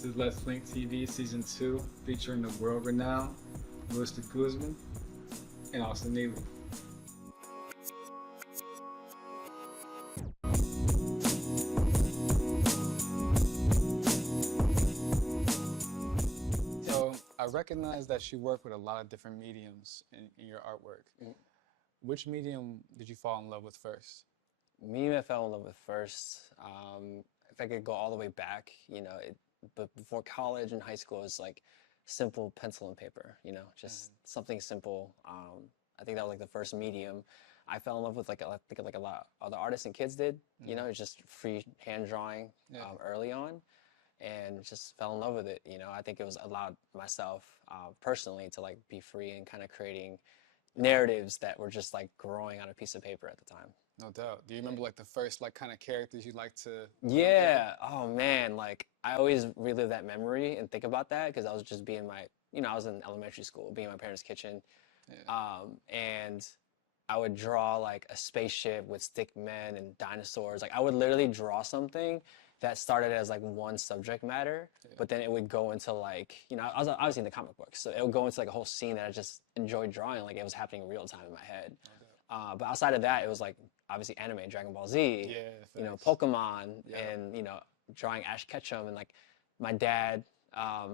This is Let's LiNK TV Season 2, featuring the world-renowned Mr. Guzman and also Neely. So, I recognize that you work with a lot of different mediums in your artwork. Which medium did you fall in love with first? Medium I fell in love with first, if I could go all the way back, but before college and high school, it was like simple pencil and paper, just something simple. I think that was like the first medium I fell in love with, like I think like a lot of other artists and kids did. It's just free hand drawing early on, and just fell in love with it. I think it was allowed myself personally to like be free and kind of creating narratives that were just like growing on a piece of paper at the time. No doubt. Do you remember like the first like kind of characters you like to? Yeah. Oh man, like I always relive that memory and think about that because I was just being my, I was in elementary school, being in my parents' kitchen, and I would draw like a spaceship with stick men and dinosaurs. Like I would literally draw something that started as like one subject matter, but then it would go into like, I was obviously in the comic books, so it would go into like a whole scene that I just enjoyed drawing, like it was happening in real time in my head. But outside of that, it was like obviously anime, Dragon Ball Z, Pokemon, and drawing Ash Ketchum, and like my dad. I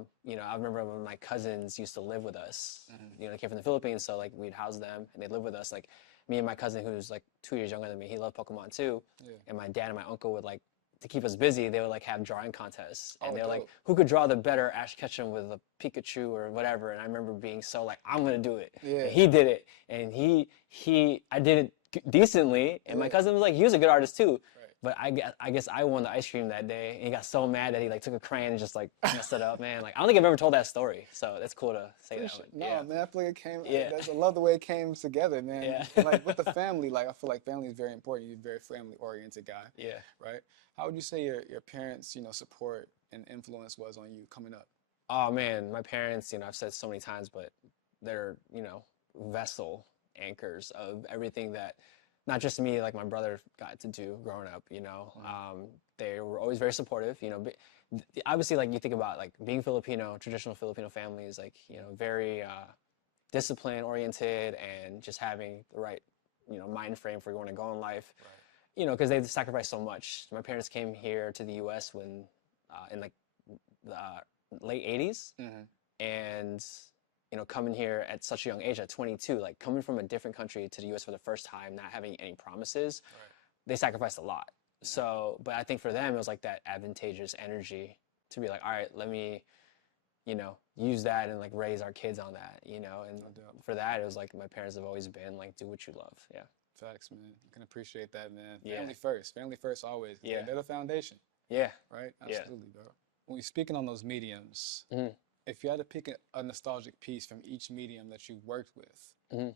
remember when my cousins used to live with us. They came from the Philippines, so like we'd house them and they'd live with us. Like me and my cousin, who's like 2 years younger than me, he loved Pokemon too. And my dad and my uncle would like, to keep us busy, they would like have drawing contests, and they're like, who could draw the better Ash Ketchum with a Pikachu or whatever. And I remember being so like, I'm gonna do it. And he did it, and I did it decently, and my cousin was like, he was a good artist too. But I guess I won the ice cream that day, and he got so mad that he like took a crayon and just like messed it up, man. Like I don't think I've ever told that story, so that's cool to say that one. No, man, I feel like it came. I love the way it came together, man. Like with the family, like I feel like family is very important. You're a very family-oriented guy. Right. How would you say your parents, support and influence was on you coming up? Oh man, my parents, I've said so many times, but they're, vessel anchors of everything that not just me, like my brother got to do growing up, they were always very supportive, obviously like you think about like being Filipino, traditional Filipino families, like, very discipline oriented and just having the right, mind frame for you want to go in life, because they sacrificed so much. My parents came here to the US when, in like the late 80s, and coming here at such a young age, at 22, like coming from a different country to the US for the first time, not having any promises, they sacrificed a lot. So, but I think for them, it was like that advantageous energy to be like, all right, let me, use that and like raise our kids on that, and for that, it was like my parents have always been like, do what you love. Yeah. Facts, man. I can appreciate that, man. Family first always. Yeah. They're the foundation. Yeah. Right? Absolutely, bro. When you're speaking on those mediums, if you had to pick a nostalgic piece from each medium that you've worked with,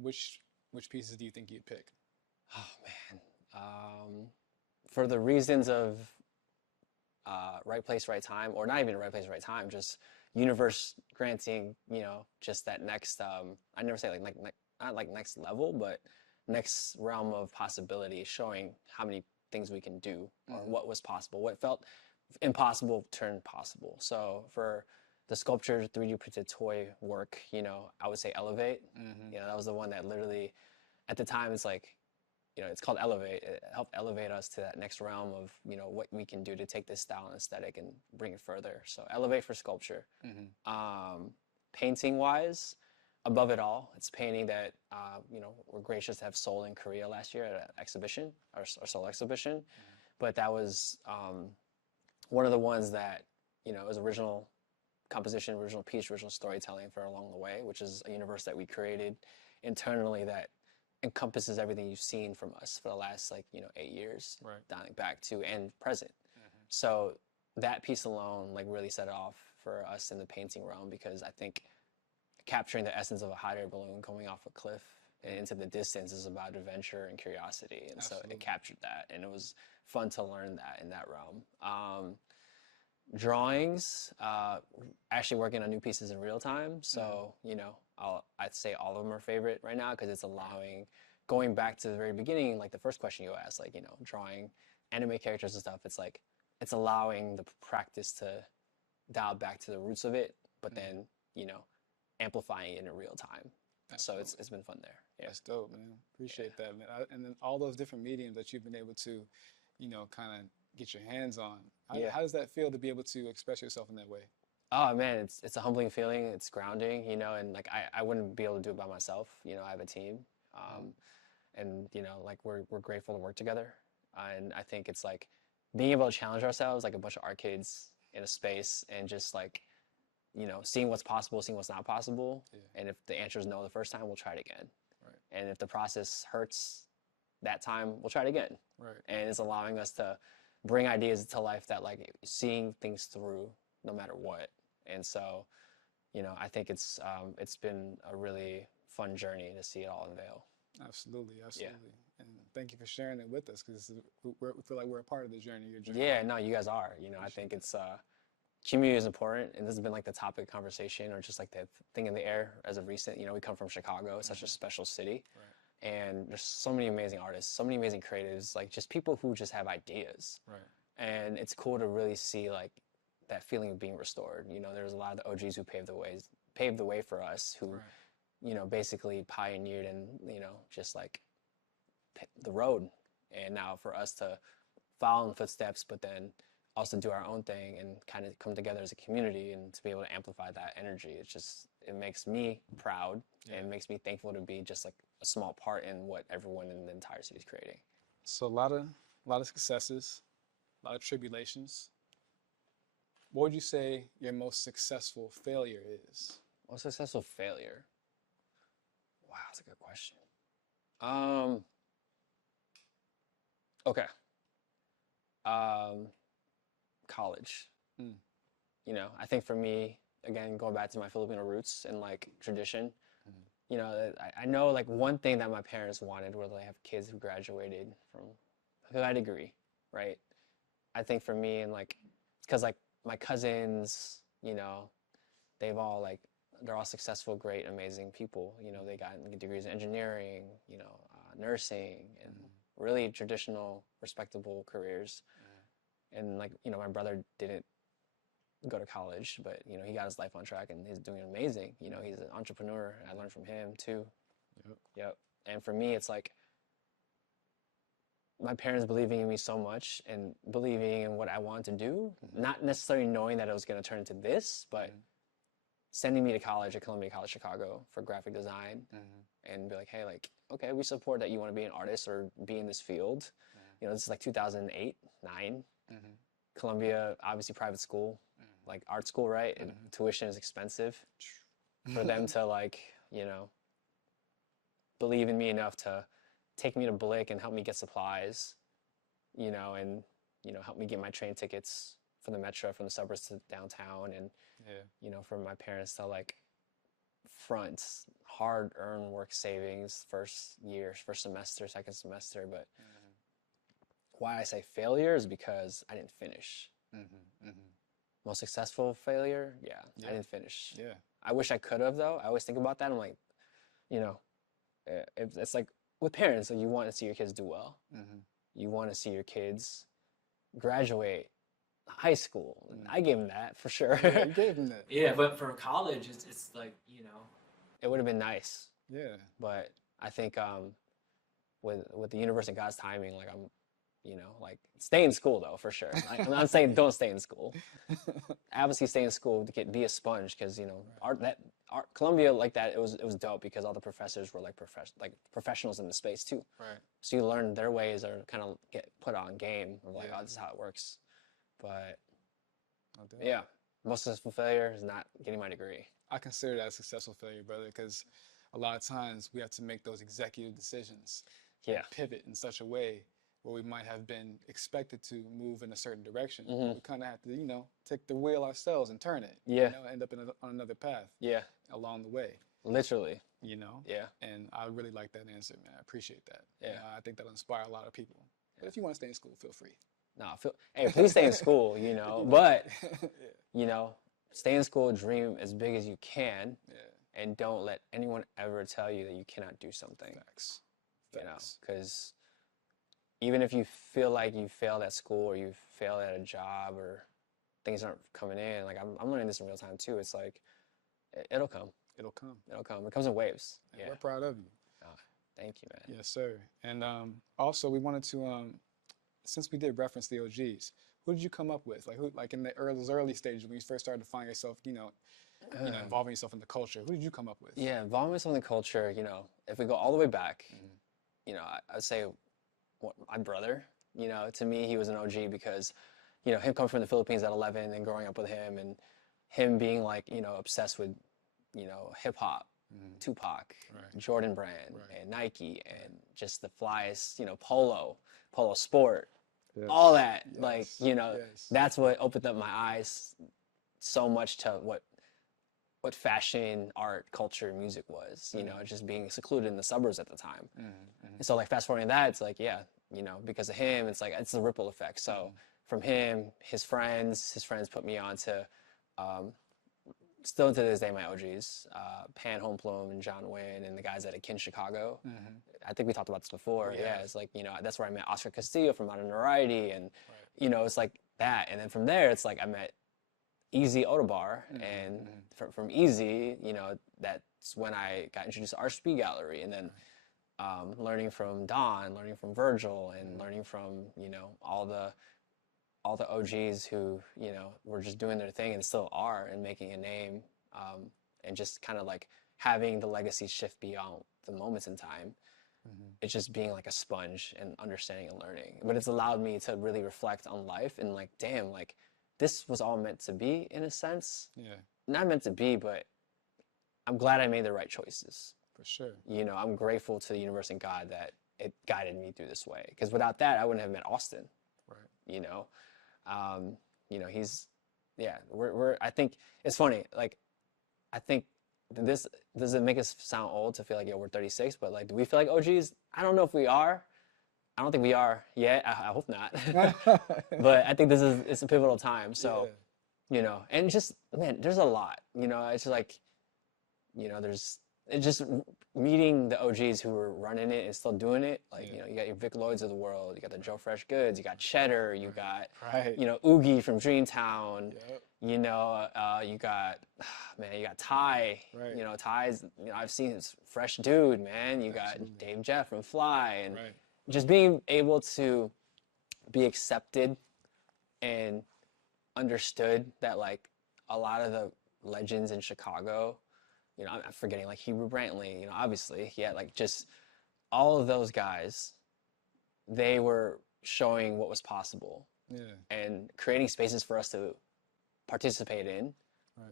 which pieces do you think you'd pick? Oh man, for the reasons of right place, right time, or not even right place, right time, just universe granting, just that next. I never say like not like next level, but next realm of possibility, showing how many things we can do, or what was possible, what felt impossible turned possible. So for the sculpture 3D printed toy work, I would say Elevate. That was the one that literally, at the time, it's like, it's called Elevate. It helped elevate us to that next realm of, what we can do to take this style and aesthetic and bring it further. So Elevate for sculpture. Painting wise, Above It All, it's painting that, we're gracious to have sold in Korea last year at an exhibition, our soul exhibition. But that was one of the ones that, was original composition, original piece, original storytelling for Along the Way, which is a universe that we created internally that encompasses everything you've seen from us for the last 8 years, dialing back to and present. So that piece alone like really set it off for us in the painting realm, because I think capturing the essence of a hot air balloon coming off a cliff and into the distance is about adventure and curiosity, and so it captured that, and it was fun to learn that in that realm. Drawings, actually working on new pieces in real time, so I'd say all of them are favorite right now, because it's allowing, going back to the very beginning, like the first question you asked, like drawing anime characters and stuff, it's like it's allowing the practice to dial back to the roots of it, but then, you know, amplifying it in real time. Absolutely. So it's been fun there. Yeah. That's dope, man. Appreciate that, man. And then all those different mediums that you've been able to, you know, kind of get your hands on. How does that feel to be able to express yourself in that way? Oh man, it's a humbling feeling. It's grounding, you know, and like I wouldn't be able to do it by myself. You know, I have a team, and you know, like we're grateful to work together. And I think it's like being able to challenge ourselves, like a bunch of art kids in a space, and just like, you know, seeing what's possible, seeing what's not possible. Yeah. And if the answer is no the first time, we'll try it again. Right. And if the process hurts that time, we'll try it again. Right. And it's allowing us to bring ideas to life that like seeing things through no matter what. And so, you know, I think it's been a really fun journey to see it all unveil. Absolutely, absolutely. Yeah. And thank you for sharing it with us, because we feel like we're a part of the journey. Your journey. Yeah, no, you guys are. You know, I think it's community is important, and this has been like the topic of conversation, or just like the thing in the air as of recent. You know, we come from Chicago, it's such a special city, and there's so many amazing artists, so many amazing creatives, like just people who just have ideas. Right. And it's cool to really see like that feeling of being restored. You know, there's a lot of the OGs who paved the way for us, who, you know, basically pioneered and, you know, just like the road. And now for us to follow in the footsteps, but then also do our own thing and kind of come together as a community and to be able to amplify that energy. It's just, it makes me proud and makes me thankful to be just like a small part in what everyone in the entire city is creating. So a lot of successes, a lot of tribulations. What would you say your most successful failure is? Most successful failure? Wow, that's a good question. Okay. College. You know, I think for me, again, going back to my Filipino roots and like tradition, you know, I know like one thing that my parents wanted were they have kids who graduated from who had a degree, right? I think for me, and like, because like my cousins, you know, they're all successful, great, amazing people. You know, they got degrees in engineering, you know, nursing, and really traditional, respectable careers. And like, you know, my brother didn't go to college, but you know, he got his life on track and he's doing amazing. You know, he's an entrepreneur. I learned from him too. Yep. And for me, it's like my parents believing in me so much and believing in what I wanted to do, not necessarily knowing that it was going to turn into this, but sending me to college at Columbia College Chicago for graphic design, and be like, hey, like, okay, we support that you want to be an artist or be in this field. You know, this is like 2008, 9. Columbia, obviously private school, like art school, right? And tuition is expensive. For them to like, you know, believe in me enough to take me to Blick and help me get supplies, you know, and, you know, help me get my train tickets from the metro, from the suburbs to downtown. And, you know, for my parents to like front hard-earned work savings first semester, second semester. But why I say failure is because I didn't finish. Most successful failure? Yeah, I didn't finish. Yeah. I wish I could have, though. I always think about that. I'm like, you know, it's like with parents, like you want to see your kids do well. You want to see your kids graduate high school. I gave them that for sure. Yeah, you gave them that. Yeah, but for college, it's like, you know, it would have been nice. Yeah. But I think with the universe and God's timing, like I'm, you know, like stay in school though, for sure. I'm not saying don't stay in school. Obviously stay in school to be a sponge, because, you know, art Columbia like that, it was dope because all the professors were like professionals in the space too. Right. So you learn their ways or kind of get put on game of like, oh, this is how it works. But yeah, most successful failure is not getting my degree. I consider that a successful failure, brother, because a lot of times we have to make those executive decisions. Yeah. Pivot in such a way where we might have been expected to move in a certain direction. We kind of have to, you know, take the wheel ourselves and turn it. Yeah. You know, end up on another path. Yeah. Along the way. Literally. You know? Yeah. And I really like that answer, man. I appreciate that. Yeah. You know, I think that'll inspire a lot of people. But if you want to stay in school, feel free. No, hey, please stay in school, you know. But, you know, stay in school, dream as big as you can. Yeah. And don't let anyone ever tell you that you cannot do something. Facts. You know, because even if you feel like you failed at school or you failed at a job or things aren't coming in, like I'm learning this in real time too. It's like it'll come. It'll come. It'll come. It comes in waves. Yeah. We're proud of you. Oh, thank you, man. Yes, sir. And also, we wanted to, since we did reference the OGs, who did you come up with? Like, who, like in those early stages when you first started to find yourself, involving yourself in the culture? Who did you come up with? Yeah, involving myself in the culture. If we go all the way back, I would say my brother. To me, he was an OG because, him coming from the Philippines at 11 and growing up with him and him being like, obsessed with, hip hop, Tupac, Jordan brand, and Nike, and just the flyest, polo sport, all that. Yes. Like, that's what opened up my eyes so much to what fashion, art, culture, music was, just being secluded in the suburbs at the time. And so like fast forwarding that, it's like, because of him, it's like, it's a ripple effect. So from him, his friends put me on to, still to this day, my OGs, Pan Holmplum and John Wynn and the guys at Akin Chicago. I think we talked about this before. Yeah, it's like, that's where I met Oscar Castillo from Modern Variety. And, it's like that. And then from there, it's like I met Easy Otobar. And from Easy, that's when I got introduced to Art Speed Gallery. And then learning from Don, learning from Virgil, and learning from, all the OGs who, were just doing their thing and still are and making a name, and just kind of like having the legacy shift beyond the moments in time. It's just being like a sponge and understanding and learning. But it's allowed me to really reflect on life and like, damn, like this was all meant to be in a sense. Yeah. Not meant to be, but I'm glad I made the right choices. For sure. I'm grateful to the universe and God that it guided me through this way. Because without that, I wouldn't have met Austin. Right. I think it's funny. Like, I think this doesn't make us sound old to feel like, we're 36, but like, do we feel like OGs? I don't know if we are. I don't think we are yet. I hope not. But I think it's a pivotal time. So, and just, man, there's a lot, it's like, it's just meeting the OGs who were running it and still doing it. Like, you got your Vic Lloyds of the world, you got the Joe Fresh Goods, you got Cheddar, you got, Oogie from Dreamtown, you got, man, you got Ty, Ty's, I've seen this fresh dude, man. You got Dave Jeff from Fly, and just being able to be accepted and understood that like a lot of the legends in Chicago, I'm forgetting like Hebrew Brantley, obviously, like just all of those guys, they were showing what was possible and creating spaces for us to participate in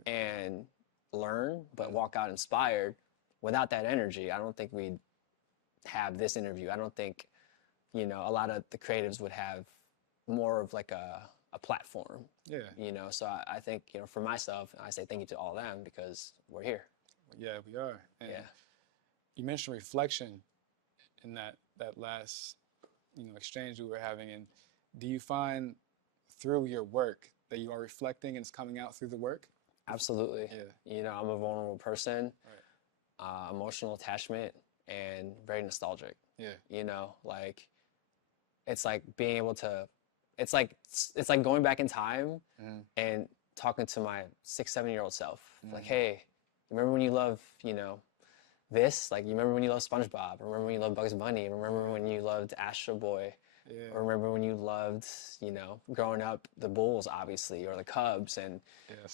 and learn, but walk out inspired. Without that energy, I don't think we'd have this interview. I don't think, a lot of the creatives would have more of like a platform. So I think, for myself, I say thank you to all of them because we're here. Yeah, we are. And you mentioned reflection in that last, exchange we were having. And do you find through your work that you are reflecting and it's coming out through the work? Absolutely. Yeah. I'm a vulnerable person, emotional attachment, and very nostalgic. Yeah. Like, it's like being able to, it's like going back in time and talking to my 6-7-year-old self. Like, hey, remember when you loved, this? Like, you remember when you loved SpongeBob? Remember when you loved Bugs Bunny? Remember when you loved Astro Boy? Or remember when you loved, growing up, the Bulls, obviously, or the Cubs? And,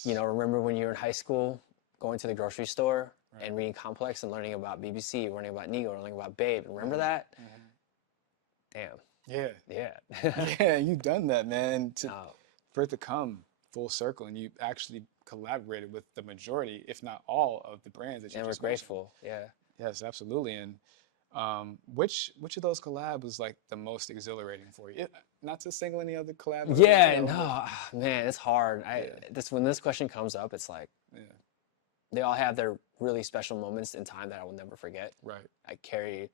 remember when you were in high school, going to the grocery store and reading Complex and learning about BBC, learning about Nego, learning about BAPE? Remember that? Damn. Yeah. Yeah. Yeah, you've done that, man. For it to come full circle, and you actually collaborated with the majority, if not all, of the brands that you just mentioned. And we're grateful. Yeah. Yes, absolutely. And which of those collabs was like the most exhilarating for you? Not to single any other collab. Yeah, man, it's hard. When this question comes up, it's like, they all have their really special moments in time that I will never forget. Right. I carry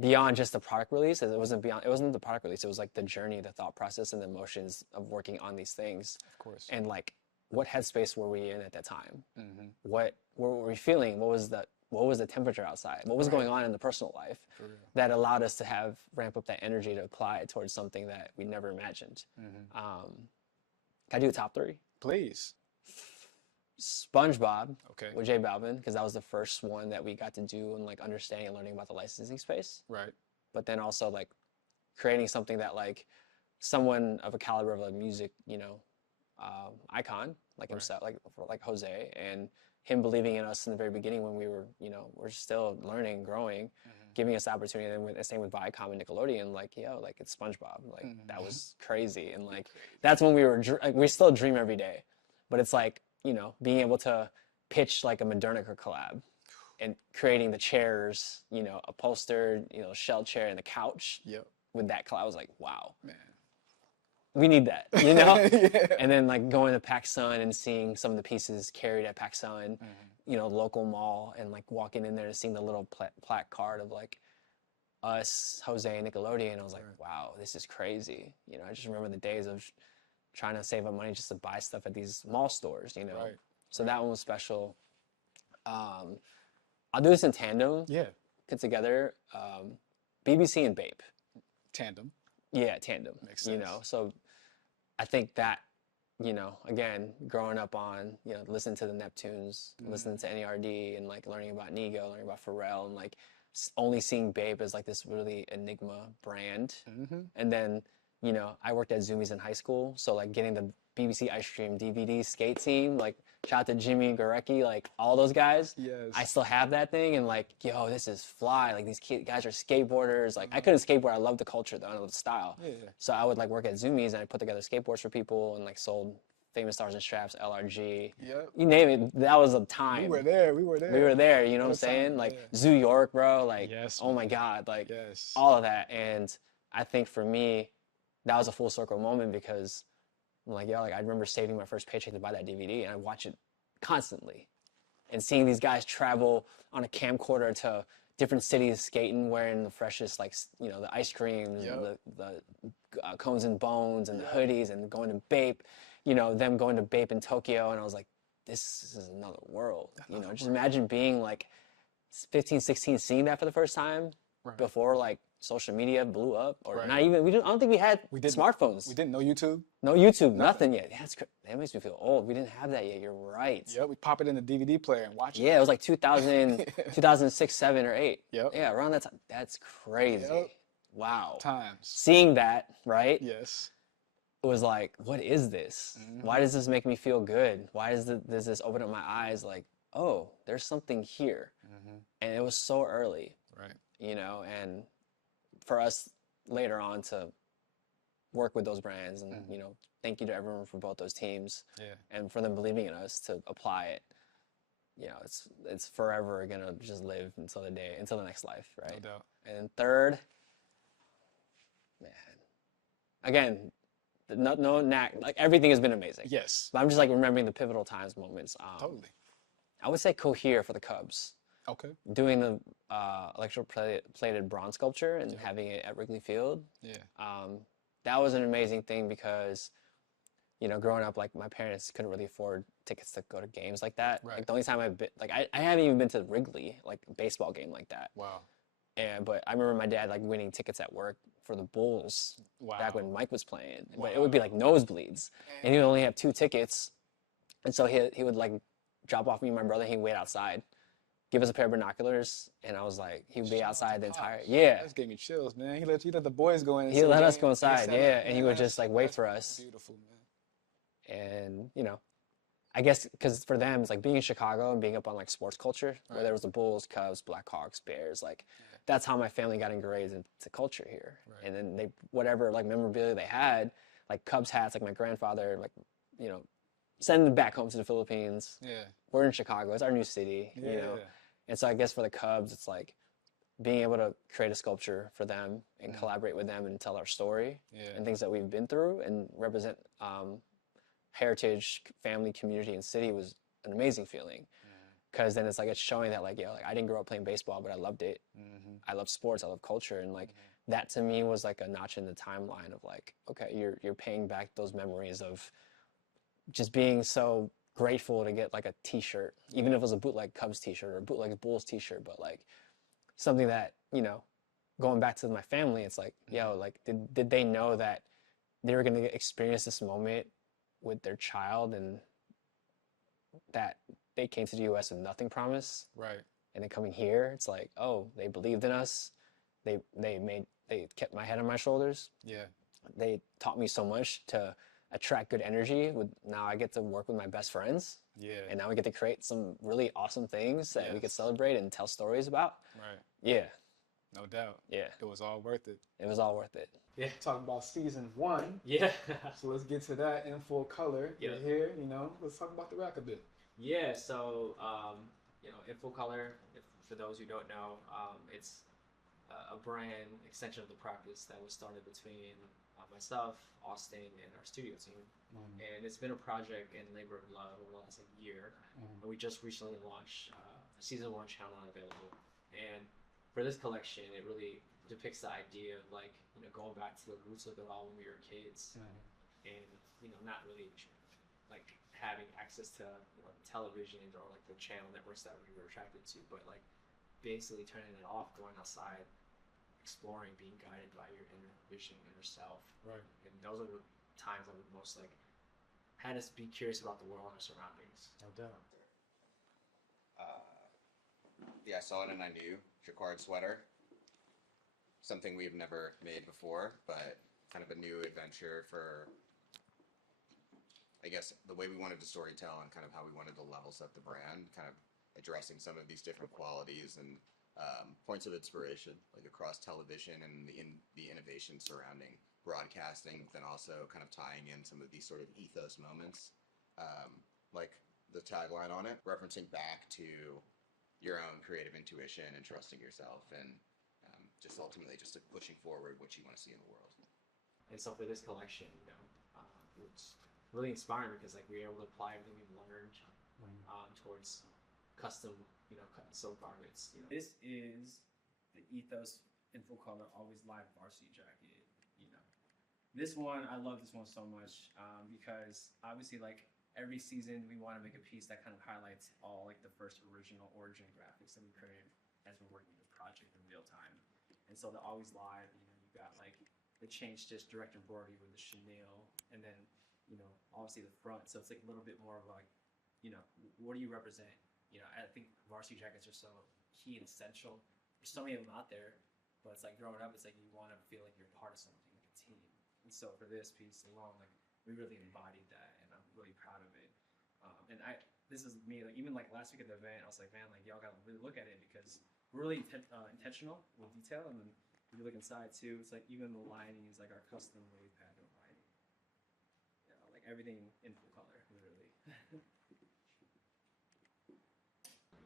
beyond just the product release. It wasn't the product release. It was like the journey, the thought process, and the emotions of working on these things. Of course. And like, what headspace were we in at that time? What were we feeling? What what was the temperature outside? What was going on in the personal life that allowed us to ramp up that energy to apply it towards something that we never imagined? Can I do a top 3? Please. SpongeBob with J Balvin, because that was the first one that we got to do and like understanding and learning about the licensing space. Right. But then also like creating something that like someone of a caliber of a music, you know, icon like himself, like Jose, and him believing in us in the very beginning when we were, you know, we're still learning, growing, giving us the opportunity. And the same with Viacom and Nickelodeon, like, yo, like it's SpongeBob, like that was crazy. And like that's when we still dream every day, but it's like, you know, being able to pitch like a Modernica collab and creating the chairs, you know, upholstered, you know, shell chair and the couch with that collab. I was like, wow, man, we need that, you know? And then like going to PacSun and seeing some of the pieces carried at PacSun, you know, local mall, and like walking in there and seeing the little plaque card of like us, Jose, and Nickelodeon. I was like, wow, this is crazy. You know, I just remember the days of trying to save up money just to buy stuff at these mall stores, you know? So that one was special. I'll do this in tandem. Yeah. Put together BBC and BAPE. Tandem. Yeah, tandem. Makes sense. You know, so I think that, you know, again, growing up on, you know, listening to the Neptunes, listening to NERD, and like learning about Nigo, learning about Pharrell, and like only seeing BAPE as like this really enigma brand. And then, you know, I worked at Zoomies in high school, so like getting the BBC Ice Cream DVD skate team, like shout out to Jimmy Garecki, like all those guys. Yes. I still have that thing, and like, yo, this is fly. Like these guys are skateboarders. Like I couldn't skateboard. I love the culture though. I love the style. Yeah. So I would like work at Zoomies, and I put together skateboards for people, and like sold Famous Stars and Straps, LRG. Yep. You name it. That was a time. We were there. We were there. You know what I'm saying? Like Zoo York, bro. Like, oh my God. Like all of that. And I think for me, that was a full circle moment, because I'm like, yo, like I remember saving my first paycheck to buy that DVD, and I watch it constantly, and seeing these guys travel on a camcorder to different cities skating, wearing the freshest, like, you know, the ice cream, the cones and bones, and the hoodies, and going to BAPE, you know, them going to BAPE in Tokyo, and I was like, this is another world, you know. Just imagine being like 15, 16, seeing that for the first time before like social media blew up, or not even. I don't think we had smartphones. We didn't know YouTube. No YouTube, nothing yet. Yeah, that makes me feel old. We didn't have that yet. You're right. Yeah, we pop it in the DVD player and watch it. Yeah, it was like 2000, 2006, 7, or 8. Yep. Yeah, around that time. That's crazy. Yep. Wow. Times. Seeing that, right? Yes. It was like, what is this? Why does this make me feel good? Why does this open up my eyes? Like, oh, there's something here. And it was so early. Right. You know, and for us later on to work with those brands, and you know, thank you to everyone for both those teams, and for them believing in us to apply it. You know, it's forever gonna just live until the next life, right? No doubt. And third, man, again, like everything has been amazing. Yes. But I'm just like remembering the pivotal times, moments. Totally. I would say Cohere for the Cubs. Okay. Doing the electroplated bronze sculpture and having it at Wrigley Field. Yeah. That was an amazing thing, because, you know, growing up, like my parents couldn't really afford tickets to go to games like that. Right. Like the only time I've been, like I haven't even been to Wrigley, like a baseball game like that. Wow. But I remember my dad like winning tickets at work for the Bulls back when Mike was playing. Wow. But it would be like nosebleeds, and he would only have 2 tickets, and so he would like drop off me and my brother. He'd wait outside, give us a pair of binoculars, and I was like, he would be outside the entire. Yeah. That gave me chills, man. He let the boys go in. He let us go inside, and he would just like wait for us. Beautiful, man. And you know, I guess because for them, it's like being in Chicago and being up on like sports culture, where there was the Bulls, Cubs, Blackhawks, Bears, like that's how my family got ingrained into culture here. Right. And then whatever like memorabilia they had, like Cubs hats, like my grandfather, like, you know, send them back home to the Philippines. Yeah. We're in Chicago. It's our new city, you know. And so I guess for the Cubs, it's like being able to create a sculpture for them and collaborate with them and tell our story and things that we've been through and represent heritage, family, community, and city was an amazing feeling. Because then it's like it's showing that like, like I didn't grow up playing baseball, but I loved it. I love sports. I love culture. And like that to me was like a notch in the timeline of like, okay, you're paying back those memories of just being so grateful to get like a t-shirt, even if it was a bootleg Cubs t-shirt or a bootleg Bulls t-shirt, but like something that, you know, going back to my family, it's like, yo, like, did they know that they were going to experience this moment with their child, and that they came to the U.S. with nothing promised? Right. And then coming here, it's like, oh, they believed in us. They kept my head on my shoulders. Yeah. They taught me so much to attract good energy. Now I get to work with my best friends. Yeah. And now we get to create some really awesome things that we could celebrate and tell stories about. Right. Yeah. No doubt. Yeah. It was all worth it. It was all worth it. Yeah. Talking about season 1. Yeah. So let's get to that in full color. Yeah. You're here, you know. Let's talk about the rack a bit. Yeah. So, you know, in full color, for those who don't know, it's a brand extension of the practice that was started between myself, Austin, and our studio team. And it's been a project in labor of love over the last year. And we just recently launched season 1 channel unavailable. And for this collection, it really depicts the idea of, like, you know, going back to the roots of it all when we were kids, and, you know, not really like having access to, you know, television or like the channel networks that we were attracted to, but like basically turning it off, going outside, exploring, being guided by your inner vision, inner self. Right. And those are the times that would most like had us be curious about the world and our surroundings. No doubt. Yeah, I saw it and I knew. Jacquard sweater. Something we've never made before, but kind of a new adventure for, I guess, the way we wanted to storytell and kind of how we wanted to level set the brand, kind of addressing some of these different qualities and points of inspiration, like across television and the innovation surrounding broadcasting, but then also kind of tying in some of these sort of ethos moments, like the tagline on it, referencing back to your own creative intuition and trusting yourself, and just ultimately just pushing forward what you want to see in the world. And so for this collection, you know, it's really inspiring because like we were able to apply everything we've learned towards custom, you know, silk garments. You know. This is the ethos in full color, always live varsity jacket. You know, this one, I love this one so much because obviously, like, every season we want to make a piece that kind of highlights all like the first original origin graphics that we created as we're working the project in real time. And so the always live, you know, you've got like the chain stitch direct embroidery with the chenille, and then, you know, obviously the front. So it's like a little bit more of like, you know, what do you represent? You know, I think varsity jackets are so key and essential. There's so many of them out there, but it's like growing up, it's like you want to feel like you're part of something, like a team. And so for this piece alone, like, we really embodied that, and I'm really proud of it. And this is me, like, even like last week at the event, I was like, man, like, y'all gotta really look at it because we're really intentional with detail. And then if you look inside too, it's like even the lining is like our custom wave pattern lining. You know, like everything in full color, literally.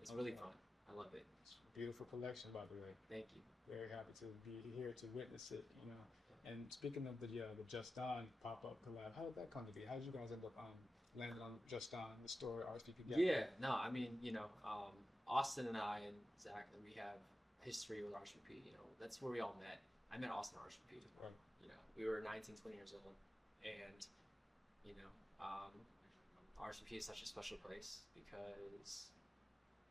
It's really fun. I love it. Beautiful collection, by the way. Thank you. Very happy to be here to witness it, you know. And speaking of the Just Don pop-up collab, how did that come to be? How did you guys end up landing on Just Don, the store, RSVP? Yeah, no, I mean, you know, Austin and I and Zach, we have history with RSVP. You know, that's where we all met. I met Austin at RSVP. Right. You know, we were 19, 20 years old, and you know, RSVP is such a special place because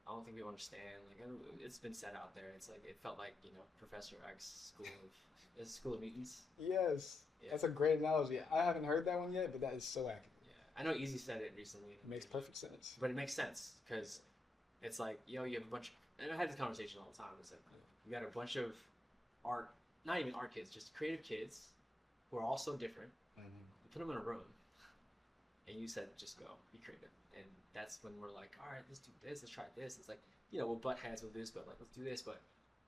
I don't think people understand. Like, it's been said out there. It's like it felt like, you know, Professor X School of Mutants. Yes, yeah. That's a great analogy. I haven't heard that one yet, but that is so accurate. Yeah, I know Easy said it recently. It makes perfect sense. But it makes sense because it's like, you know, you have a bunch. And I had this conversation all the time. It's like, you got a bunch of art, not even art kids, just creative kids who are all so different. You put them in a room, and you said, just go, be creative. And that's when we're like, all right, let's do this, let's try this. It's like, you know, we'll butt heads with this, but like, let's do this. But,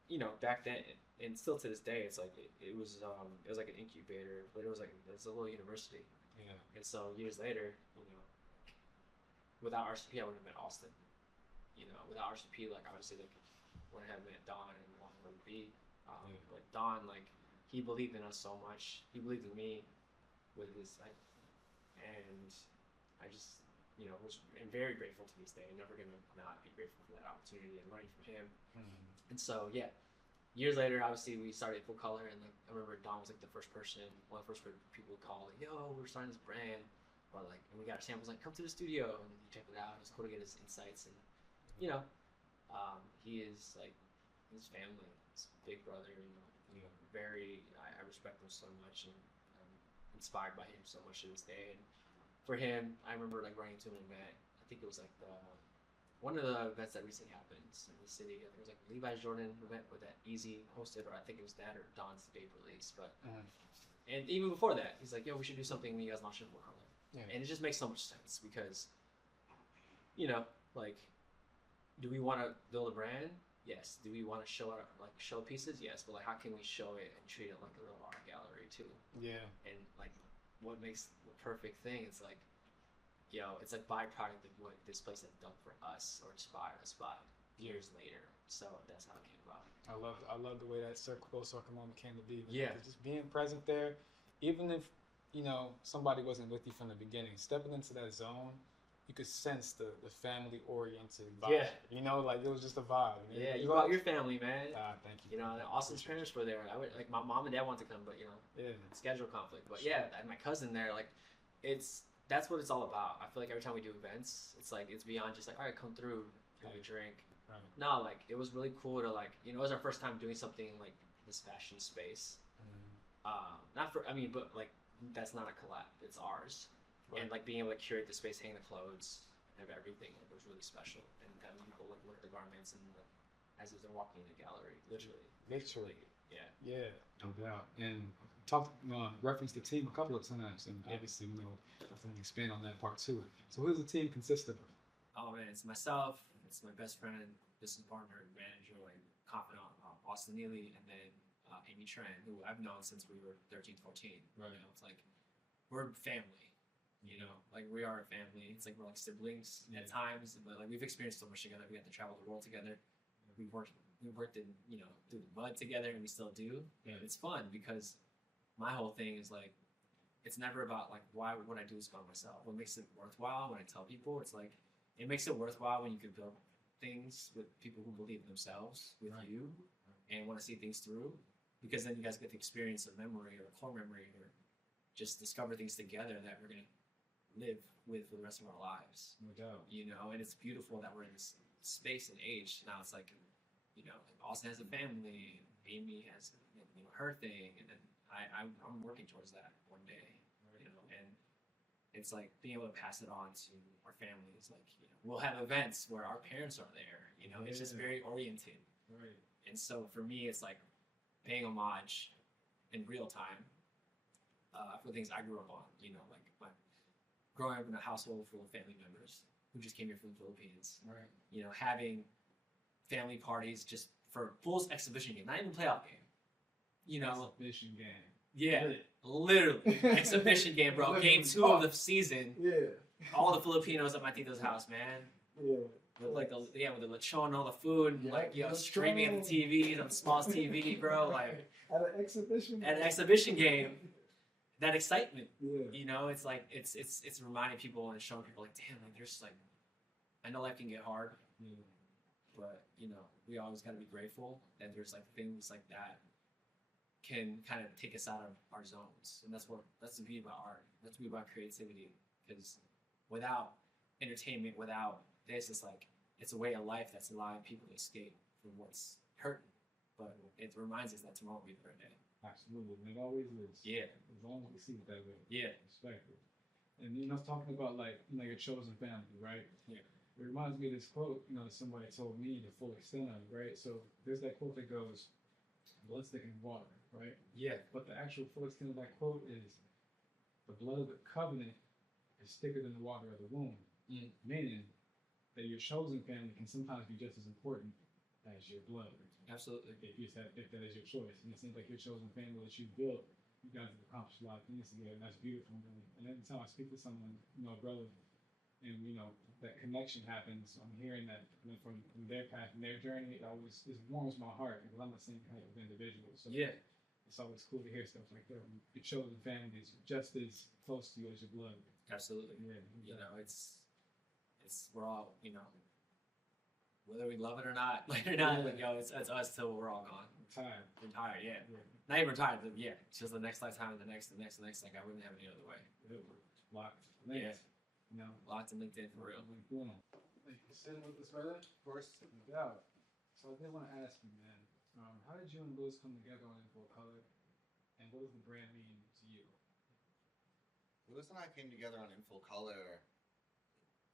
you know, back then, and still to this day, it's like, it was like an incubator, but it was a little university. Yeah. And so years later, you know, without RCP, I wouldn't have met Austin. You know, without RCP, like, obviously, like, wouldn't have met Don and wouldn't be. But Don, like, he believed in us so much. He believed in me with his, like, and I just, you know, am very grateful to this day. I'm never gonna not be grateful for that opportunity and learning from him. And so, yeah, years later, obviously, we started Full Color, and like I remember Don was like the first person, one of the first people to call, like, yo, we're starting this brand. But like, when we got our samples, like, come to the studio and check it out. It was cool to get his insights, and you know, he is like his family, his big brother. You know, very. I respect him so much, and I'm inspired by him so much to this day. And for him, I remember like running to an event. I think it was like one of the events that recently happened in the city. I think it was like Levi's Jordan event with that Easy hosted, or I think it was that or Don's BAPE release. But and even before that, he's like, "Yo, we should do something when you guys launch Infocolor." Yeah. And it just makes so much sense because, you know, like, do we want to build a brand? Yes. Do we want to show pieces? Yes. But like, how can we show it and treat it like a real art gallery too? Yeah. And like, what makes the perfect thing is like, yo, it's a byproduct of what this place has done for us or inspired us by years later. So that's how it came about. I love the way that full circle moment came to be. Yeah. Just being present there, even if, you know, somebody wasn't with you from the beginning, stepping into that zone, you could sense the family-oriented vibe. Yeah. You know, like, it was just a vibe. Yeah, you brought your family, man. Thank you. You know, and Austin's parents were there. Like, my mom and dad wanted to come, but, you know, schedule conflict. But, yeah, and my cousin there, like, that's what it's all about. I feel like every time we do events, it's like, it's beyond just like, all right, come through, have a drink. Right. No, like, it was really cool to, like, you know, it was our first time doing something like this fashion space. But, like, that's not a collab, it's ours. Right. And like being able to curate the space, hang the clothes, have everything, it was really special. And having people like look at the garments and as if they're walking in the gallery, literally. Yeah, no doubt. And talked reference the team a couple of times, and obviously we'll definitely expand on that part too. So who does the team consist of? Oh man, it's myself, it's my best friend, business partner, manager, and confidant, Austin Neely, and then Amy Tran, who I've known since we were 13, 14. Right. You know, it's like, we're family, you know, like we are a family. It's like we're like siblings at times, but like we've experienced so much together. We got to travel the world together. We worked in, you know, through the mud together, and we still do. Yeah. It's fun because my whole thing is like, it's never about like what I do is about myself. What makes it worthwhile when I tell people, it's like, it makes it worthwhile when you can build things with people who believe in themselves with you and want to see things through. Because then you guys get the experience of memory or core memory or just discover things together that we're going to live with for the rest of our lives. No doubt. You know, and it's beautiful that we're in this space and age. Now it's like, you know, Austin has a family, Amy has, you know, her thing, and then I'm working towards that one day, you know, and it's like being able to pass it on to our families. Like, you know, we'll have events where our parents are there, you know, it's just very oriented. Right. And so for me, it's like, paying homage in real time for things I grew up on. You know, like growing up in a household full of family members who just came here from the Philippines. Right. You know, having family parties just for full exhibition game, not even playoff game. You know, exhibition game. Yeah, literally exhibition game, bro. Game 2 of the season. Yeah. All the Filipinos at my tito's house, man. Yeah. With like with the lechon and all the food, and like, you know, streaming at the TV, on the smallest TV, bro. Like at an exhibition game, that excitement. Yeah. You know, it's like it's reminding people and showing people like, damn, like there's like, I know life can get hard, but you know, we always got to be grateful that there's like things like that can kind of take us out of our zones, and that's the beauty about art. That's the beauty about creativity, because without entertainment, without this, it's like, it's a way of life that's allowing people to escape from what's hurting. But it reminds us that tomorrow will be a better day. Absolutely. And it always is. Yeah. As long as we see it that way. Yeah. Respect it. And, you know, talking about, like, you know, your chosen family, right? Yeah. It reminds me of this quote, you know, that somebody told me the full extent of it, right? So there's that quote that goes, blood's thicker than water, right? Yeah. But the actual full extent of that quote is, the blood of the covenant is thicker than the water of the womb. Meaning that your chosen family can sometimes be just as important as your blood. Absolutely. If that is your choice. And it seems like your chosen family that you built, you guys have accomplished a lot of things together, and that's beautiful. And every time I speak to someone, you know, a brother, and you know, that connection happens, I'm hearing that from their path and their journey, it warms my heart because I'm the same kind of individual. So yeah, it's always cool to hear stuff like that. Your chosen family is just as close to you as your blood. Absolutely. Yeah. You know, we're all, you know, whether we love it or not, like yo, it's us till we're all gone. Retired, yeah. Not even retired, but yeah. It's just the next lifetime, and the next. Like, I wouldn't have it any other way. locked, linked. You know, locked and linked in for real. Like, sitting with this brother, of course, no doubt. So I did want to ask you, man, how did you and Lewis come together on In Full Color, and what does the brand mean to you? Lewis and I came together on In Full Color.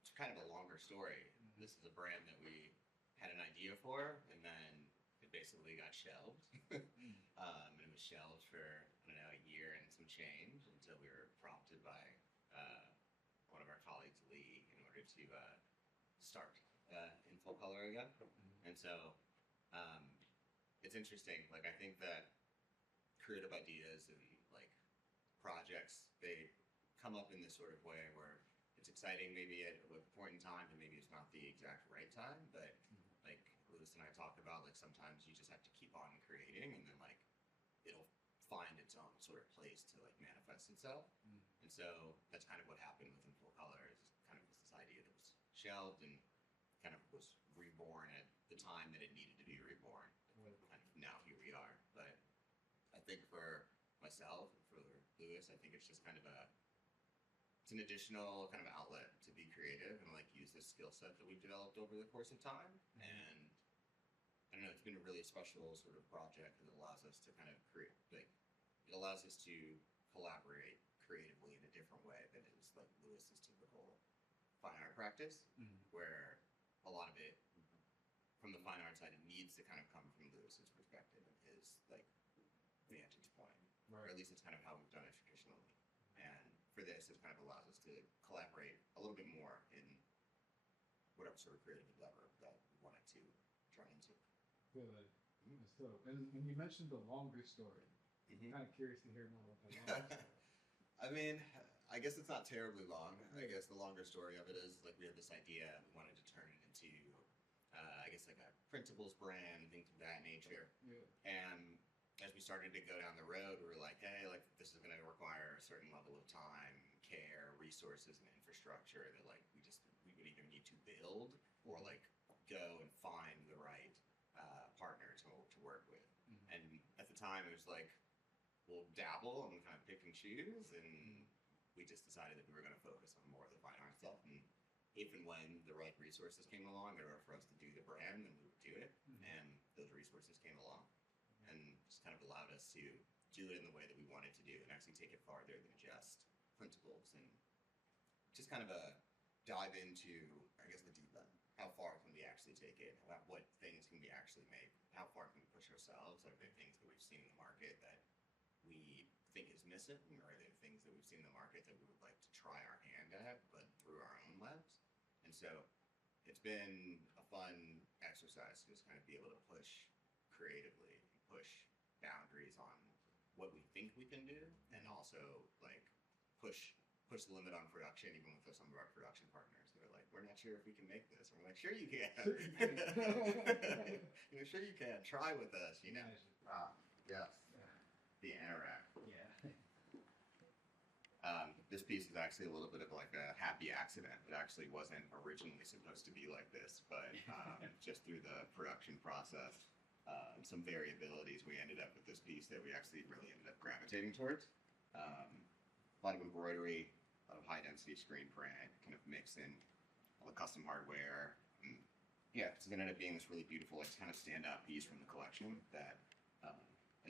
It's kind of a longer story. This is a brand that we had an idea for, and then it basically got shelved. And it was shelved for, I don't know, a year and some change until we were prompted by one of our colleagues, Lee, in order to start In Full Color again. And so it's interesting. Like, I think that creative ideas and like projects, they come up in this sort of way where it's exciting maybe at a point in time, and maybe it's not the exact right time, but like Lewis and I talked about, like sometimes you just have to keep on creating, and then like it'll find its own sort of place to like manifest itself. And so that's kind of what happened with In Full Color. Is kind of this idea that was shelved and kind of was reborn at the time that it needed to be reborn. Kind of now here we are. But I think for myself and for Lewis, I think it's just kind of it's an additional kind of outlet to be creative and like use this skill set that we've developed over the course of time. And I don't know, it's been a really special sort of project that allows us to kind of create, like, it allows us to collaborate creatively in a different way than is like Lewis's typical fine art practice, where a lot of it from the fine art side, it needs to kind of come from Lewis's perspective and his like vantage point, or at least it's kind of how we've done it traditionally. And for this, it kind of allows us to collaborate a little bit more in whatever sort of creative endeavor that we wanted to try into. Good. That's dope. And you mentioned the longer story. I'm kind of curious to hear more about that longer story. I mean, I guess it's not terribly long. I guess the longer story of it is like we had this idea, we wanted to turn it into, I guess like a printables brand, things of that nature. And as we started to go down the road, we were like, hey, like this is going to require a certain level of time, care, resources, and infrastructure that like we would either need to build or like go and find the right partner to work with. And at the time, it was like, we'll dabble and kind of pick and choose, and we just decided that we were going to focus on more of the fine art stuff. And if and when the right resources came along in order for us to do the brand, then we would do it. And those resources came along and just kind of allowed us to do it in the way that we wanted to do and actually take it farther than just printables, and just kind of dive into, I guess, the deep end. How far can we actually take it? What things can we actually make? How far can we push ourselves? Are there things that we've seen in the market that we think is missing, or are there things that we've seen in the market that we would like to try our hand at, but through our own lens? And so it's been a fun exercise to just kind of be able to push creatively, push boundaries on what we think we can do, and also like push the limit on production, even with some of our production partners that are like, we're not sure if we can make this. And we're like, sure you can. You know, sure you can. Try with us, you know. Yes. The anorak. This piece is actually a little bit of like a happy accident. It actually wasn't originally supposed to be like this, but just through the production process, some variabilities, we ended up with this piece that we actually really ended up gravitating towards. A lot of embroidery, a lot of high density screen print, kind of mix in all the custom hardware. And yeah, so it ended up being this really beautiful, like kind of standout piece from the collection that,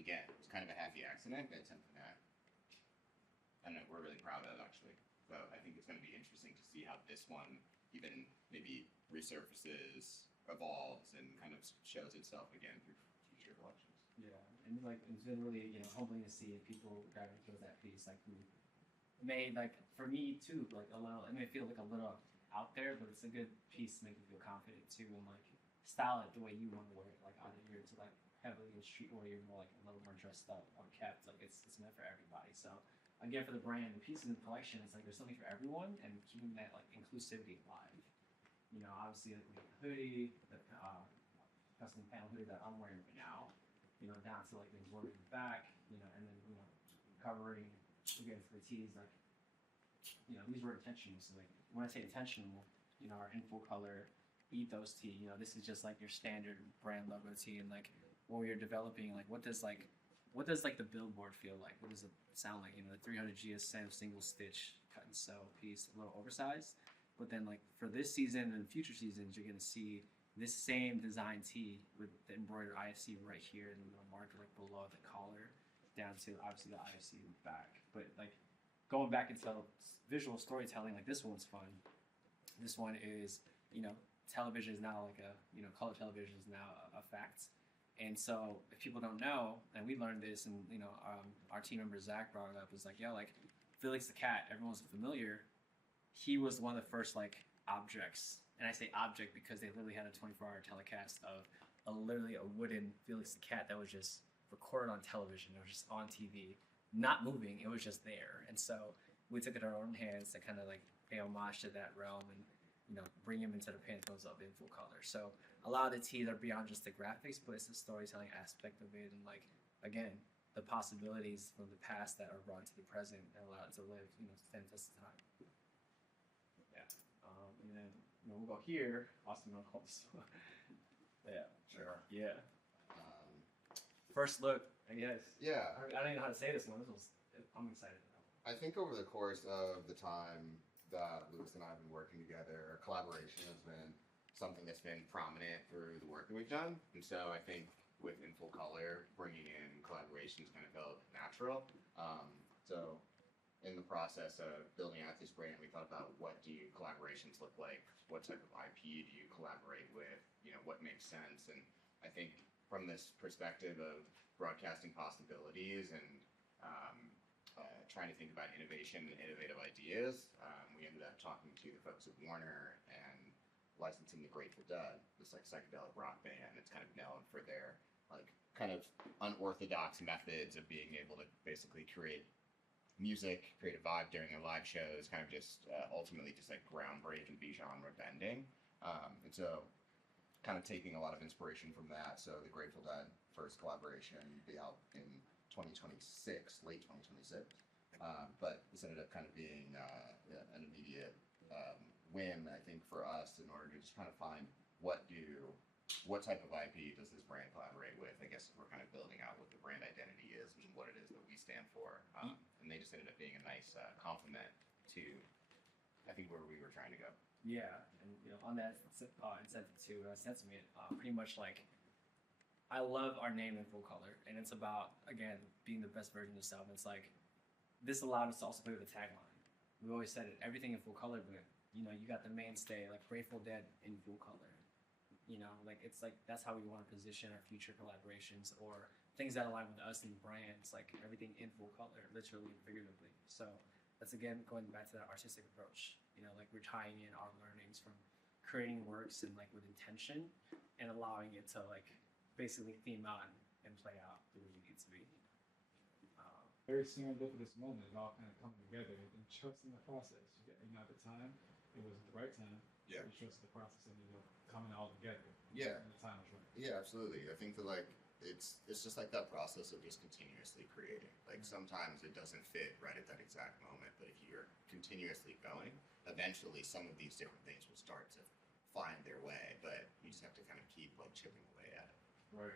again, it was kind of a happy accident, but it's something that I don't know, we're really proud of actually. So I think it's going to be interesting to see how this one even maybe resurfaces, evolves, and kind of shows itself again through future collections. Yeah, and like it's been really humbling to see people gravitate towards that piece. Like we made, like for me too, like a little. It may feel like a little out there, but it's a good piece to make you feel confident too, and like style it the way you want to wear it. Like out of here to like heavily in streetwear, you're more like a little more dressed up or kept. Like it's meant for everybody. So again, for the brand, the piece in the collection, it's like there's something for everyone, and keeping that like inclusivity alive. You know, obviously like the hoodie, the custom panel hoodie that I'm wearing right now. You know, down to like the embroidery in the back. You know, and then covering again for the tees. Like, these were intentional. So like when I say intentional, our In Full Color ethos tee. This is just like your standard brand logo tee, and like when you're developing, like what does like what does like the billboard feel like? What does it sound like? You know, the 300 GSM single stitch cut and sew piece, a little oversized. But then like for this season and future seasons, you're gonna see this same design tee with the embroidered IFC right here and the marker like below the collar down to obviously the IFC in the back. But like going back into visual storytelling, like this one's fun. This one is, you know, television is now like a, you know, color television is now a fact. And so if people don't know, and we learned this, and you know, our team member Zach brought it up, was like, yo, like Felix the cat, everyone's familiar. He was one of the first like objects, and I say object because they literally had a 24-hour telecast of literally a wooden Felix the cat that was just recorded on television. It was just on TV, not moving. It was just there. And so we took it in our own hands to kind of like pay homage to that realm and, you know, bring him into the pantheons of in full color. So a lot of the teas are beyond just the graphics, but it's the storytelling aspect of it, and like again, the possibilities from the past that are brought to the present and allow it to live, you know, stand the test of time. Yeah, and then you know, we'll go here. Austin, will call this. Yeah, Sure. yeah. First look, I guess. Yeah. I don't even know how to say this one. I'm excited. I think over the course of the time that Lewis and I have been working together, collaboration has been something that's been prominent through the work that we've done. And so I think with In Full Color, bringing in collaborations kind of felt natural. So in the process of building out this brand, we thought about what do collaborations look like? What type of IP do you collaborate with? You know, what makes sense? And I think from this perspective of broadcasting possibilities and trying to think about innovation and innovative ideas, we ended up talking to the folks at Warner and licensing the Grateful Dead, this like psychedelic rock band that's kind of known for their like kind of unorthodox methods of being able to basically create music, create a vibe during their live shows, kind of just ultimately just like groundbreaking, be genre bending. And so kind of taking a lot of inspiration from that. So the Grateful Dead first collaboration will be out in 2026, late 2026. But this ended up kind of being an immediate win, I think, for us in order to just kind of find what type of IP does this brand collaborate with. I guess we're kind of building out what the brand identity is and what it is that we stand for. And they just ended up being a nice complement to, I think, where we were trying to go. Yeah, and you know, on that incentive too, sentiment, pretty much like, I love our name In Full Color, and it's about, again, being the best version of yourself. It's like, this allowed us to also play with the tagline. We always said it, everything in full color, but you know, you got the mainstay, like Grateful Dead in full color. You know, like it's like, that's how we want to position our future collaborations or things that align with us and brands, like everything in full color, literally and figuratively. So that's, again, going back to that artistic approach. You know, like we're tying in our learnings from creating works and like with intention and allowing it to like basically theme out and play out the way it needs to be. Very serendipitous moment, it all kind of coming together and trusting the process. You know, at the time, it was the right time. Yeah. You trusted the process and it coming all together. Yeah. And the time was right. Yeah, absolutely. I think that like it's just like that process of just continuously creating. Like sometimes it doesn't fit right at that exact moment, but if you're continuously going, eventually some of these different things will start to find their way. But you just have to kind of keep like chipping away at it. Right.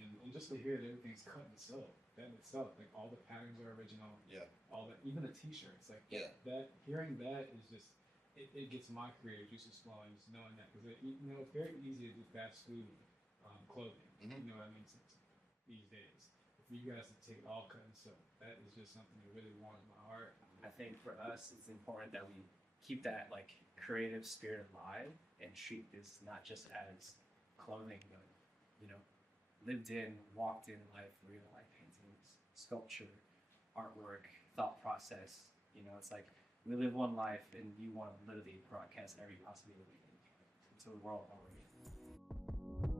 And just to hear that everything's cut and sewed, that in itself, like all the patterns are original. Yeah. All that, even the T-shirts, like that. Hearing that is just, it gets my creative juices flowing, just knowing that, because you know it's very easy to do fast food clothing. Mm-hmm. You know what I mean? These days, for you guys to take it all cut and sew, that is just something that really warms my heart. I think for us, it's important that we keep that like creative spirit alive and treat this not just as clothing, but you know, lived in, walked in life, real life paintings, sculpture, artwork, thought process. You know, it's like we live one life and you want to literally broadcast every possibility into the world already.